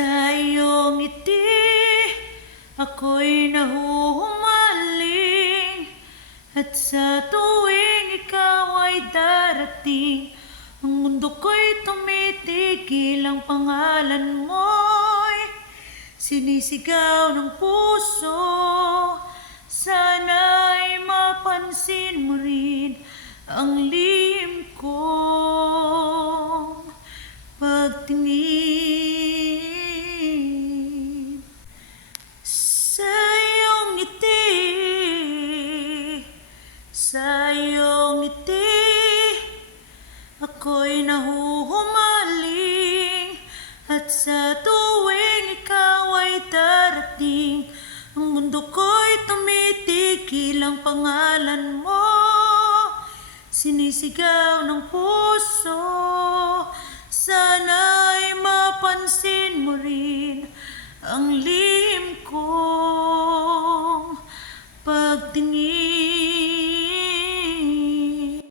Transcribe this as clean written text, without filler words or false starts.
Sa iyong ngiti, ako'y nahuhumaling. At sa tuwing ikaw ay darating, ang mundo ko'y tumitigil. Ang pangalan mo'y sinisigaw ng puso. Sana'y mapansin mo rin ang lihim kong pagtingin. Sa iyong ngiti, sa iyong ngiti, ako'y nahuhumaling. At sa tuwing ikaw ay darating, ang mundo ko'y tumitigil. Ang pangalan mo sinisigaw ng puso. Sana'y mapansin mo rin ang